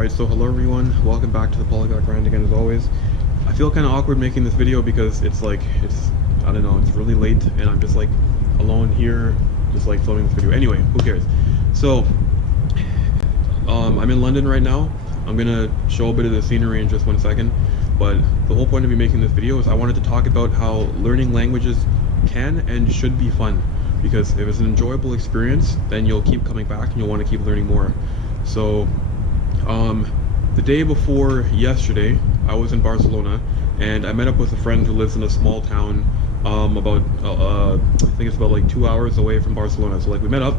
Alright, so hello everyone, welcome back to the Polyglot grind again as always. I feel kind of awkward making this video because it's I don't know, it's really late and I'm just like alone here, just like filming this video. Anyway, who cares? So, I'm in London right now. I'm gonna show a bit of the scenery in just 1 second, but the whole point of me making this video is I wanted to talk about how learning languages can and should be fun. Because if it's an enjoyable experience, then you'll keep coming back and you'll want to keep learning more. So, the day before yesterday, I was in Barcelona, and I met up with a friend who lives in a small town, about, I think it's about like 2 hours away from Barcelona. So like we met up,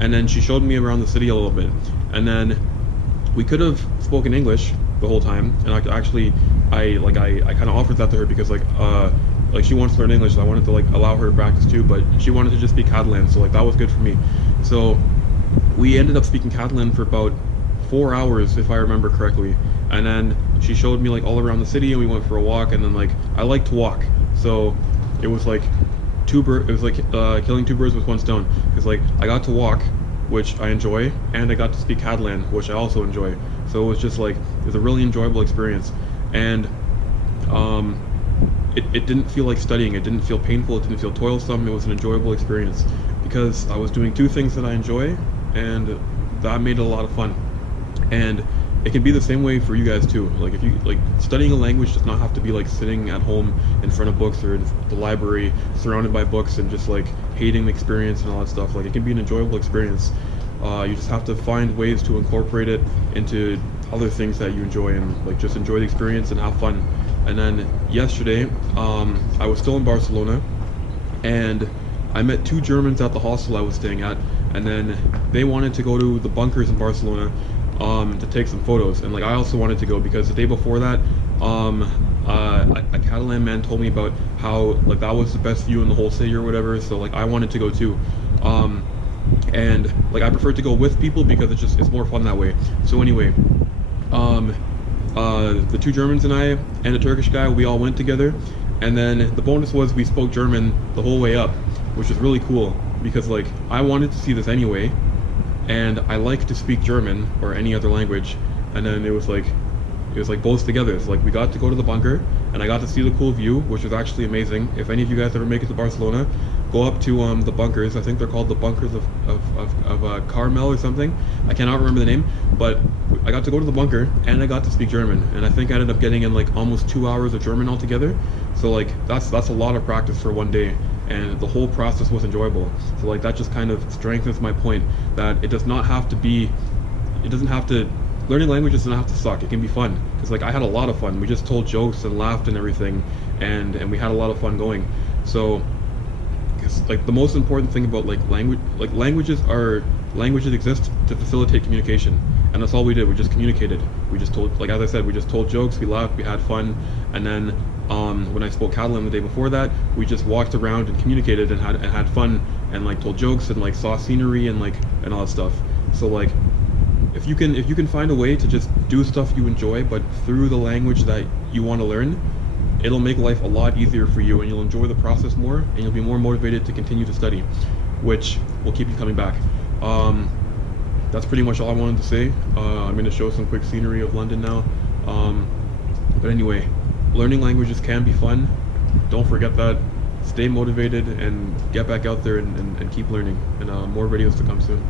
and then she showed me around the city a little bit, and then we could have spoken English the whole time, and I kind of offered that to her because like she wants to learn English, so I wanted to like allow her to practice too, but she wanted to just speak Catalan, so like that was good for me. So we ended up speaking Catalan for about 4 hours, if I remember correctly, and then she showed me like all around the city, and we went for a walk, and then like I like to walk, so it was like killing two birds with one stone, because like I got to walk, which I enjoy, and I got to speak Catalan, which I also enjoy. So it was just like, it was a really enjoyable experience, and it didn't feel like studying, it didn't feel painful, it didn't feel toilsome, it was an enjoyable experience, because I was doing two things that I enjoy, and that made it a lot of fun. And it can be the same way for you guys too. Like if you like, studying a language does not have to be like sitting at home in front of books or in the library surrounded by books and just like hating the experience and all that stuff. Like it can be an enjoyable experience. You just have to find ways to incorporate it into other things that you enjoy, and like just enjoy the experience and have fun. And then yesterday, I was still in Barcelona, and I met two Germans at the hostel I was staying at, and then they wanted to go to the bunkers in Barcelona to take some photos, and like I also wanted to go because the day before that, a Catalan man told me about how like that was the best view in the whole city or whatever. So like I wanted to go too, and like I prefer to go with people because it's more fun that way. So anyway, the two Germans and I and a Turkish guy, we all went together, and then the bonus was we spoke German the whole way up, which was really cool because like I wanted to see this anyway, and I like to speak German or any other language, and then it was like both together. So like we got to go to the bunker, and I got to see the cool view, which was actually amazing. If any of you guys ever make it to Barcelona, go up to the bunkers. I think they're called the bunkers of Carmel or something. I cannot remember the name, but I got to go to the bunker and I got to speak German, and I think I ended up getting in like almost 2 hours of German altogether. So like that's a lot of practice for one day, and the whole process was enjoyable. So like that just kind of strengthens my point that learning languages doesn't have to suck. It can be fun, because like I had a lot of fun. We just told jokes and laughed and everything, and we had a lot of fun going. So like the most important thing about like languages exist to facilitate communication, and that's all we did. We just communicated. We just told, like as I said, we just told jokes, we laughed, we had fun, and then when I spoke Catalan the day before that, we just walked around and communicated and had fun and like told jokes and like saw scenery and all that stuff. So like if you can find a way to just do stuff you enjoy but through the language that you want to learn, it'll make life a lot easier for you, and you'll enjoy the process more, and you'll be more motivated to continue to study, which will keep you coming back. That's pretty much all I wanted to say. I'm going to show some quick scenery of London now. But anyway, learning languages can be fun. Don't forget that. Stay motivated and get back out there and keep learning. And more videos to come soon.